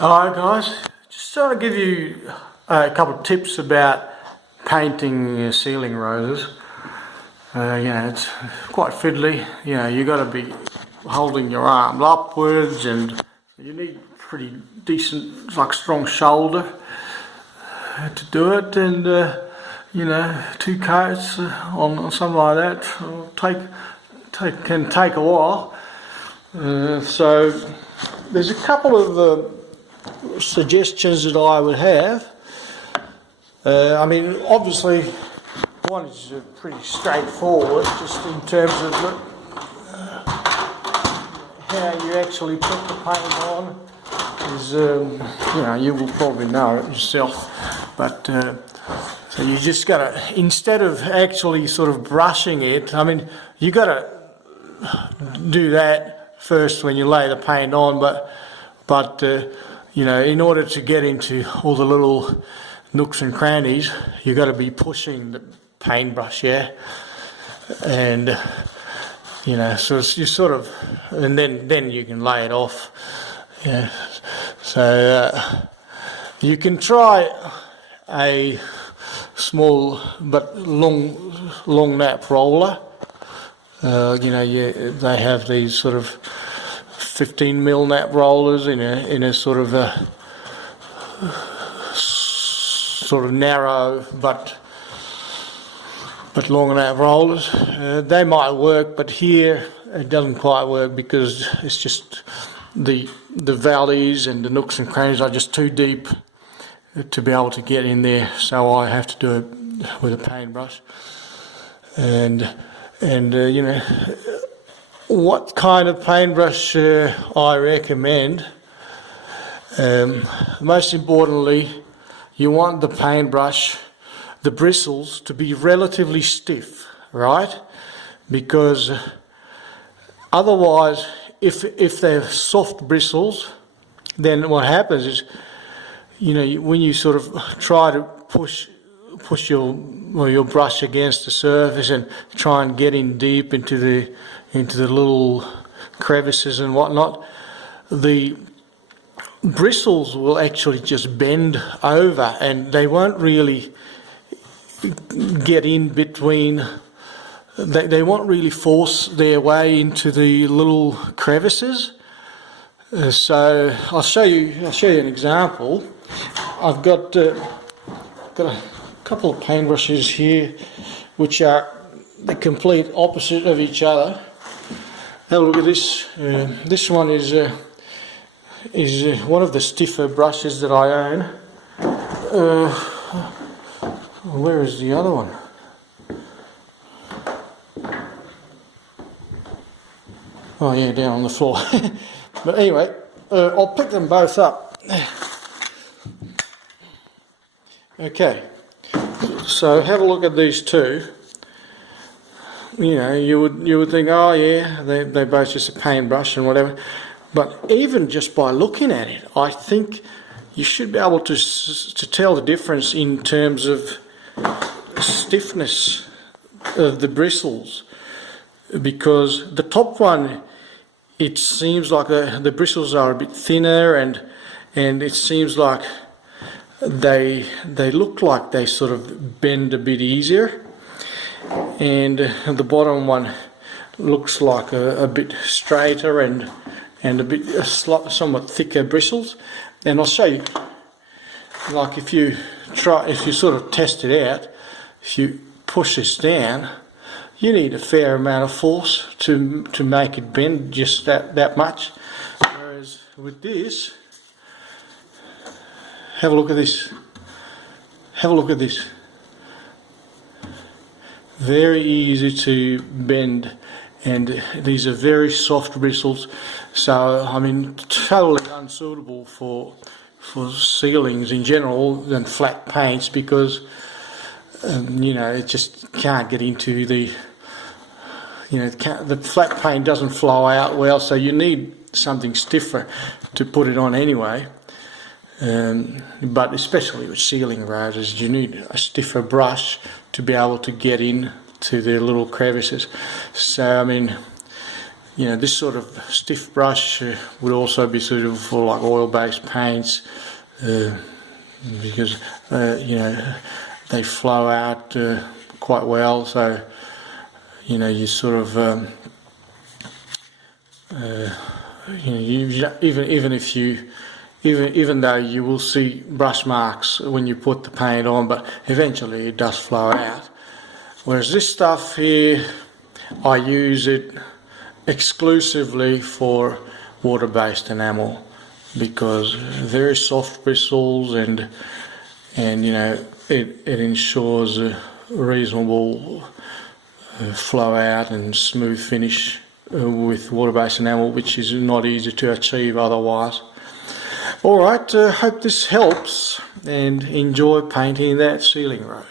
Alright guys, just trying to give you a couple of tips about painting ceiling roses. It's quite fiddly. You got to be holding your arm upwards, and you need pretty decent, like strong shoulder to do it. And two coats on something like that can take a while. So there's a couple of suggestions that I would have. Obviously one is pretty straightforward, just in terms of how you actually put the paint on is, you will probably know it yourself, but so you just gotta, instead of actually sort of brushing it, you gotta do that first when you lay the paint on, but in order to get into all the little nooks and crannies, you got to be pushing the paintbrush, and so you sort of, and then you can lay it off, So you can try a small but long nap roller. They have these sort of 15mm nap rollers in a sort of narrow but long nap rollers. They might work, but here it doesn't quite work because it's just the valleys and the nooks and crannies are just too deep to be able to get in there. So I have to do it with a paintbrush. And what kind of paintbrush I recommend? Most importantly, you want the paintbrush, the bristles, to be relatively stiff, right? Because otherwise, if they're soft bristles, then what happens is, when you sort of try to push your brush against the surface and try and get in deep into the little crevices and whatnot, the bristles will actually just bend over, and they won't really get in between. They won't really force their way into the little crevices. So I'll show you an example. I've got a couple of paintbrushes here, which are the complete opposite of each other. Have a look at this. This one is one of the stiffer brushes that I own. Where is the other one? Oh yeah, down on the floor. But anyway, I'll pick them both up. Okay, so have a look at these two. You would think, oh yeah, they're both just a paintbrush and whatever. But even just by looking at it, I think you should be able to tell the difference in terms of stiffness of the bristles, because the top one, it seems like the bristles are a bit thinner, and it seems like they look like they sort of bend a bit easier, and the bottom one looks like a bit straighter and a bit somewhat thicker bristles. And I'll show you, like if you sort of test it out, if you push this down, you need a fair amount of force to make it bend just that much. Whereas with this, have a look at this. Have a look at this. Very easy to bend, and these are very soft bristles. So totally unsuitable for ceilings in general and flat paints, because it just can't get into the the flat paint doesn't flow out well, so you need something stiffer to put it on anyway. But especially with ceiling roses, you need a stiffer brush to be able to get in to the little crevices. So this sort of stiff brush would also be suitable for like oil-based paints, because they flow out quite well. So you sort of even though you will see brush marks when you put the paint on, but eventually it does flow out. Whereas this stuff here, I use it exclusively for water-based enamel, because very soft bristles and it ensures a reasonable flow out and smooth finish with water-based enamel, which is not easy to achieve otherwise. Alright, hope this helps, and enjoy painting that ceiling road.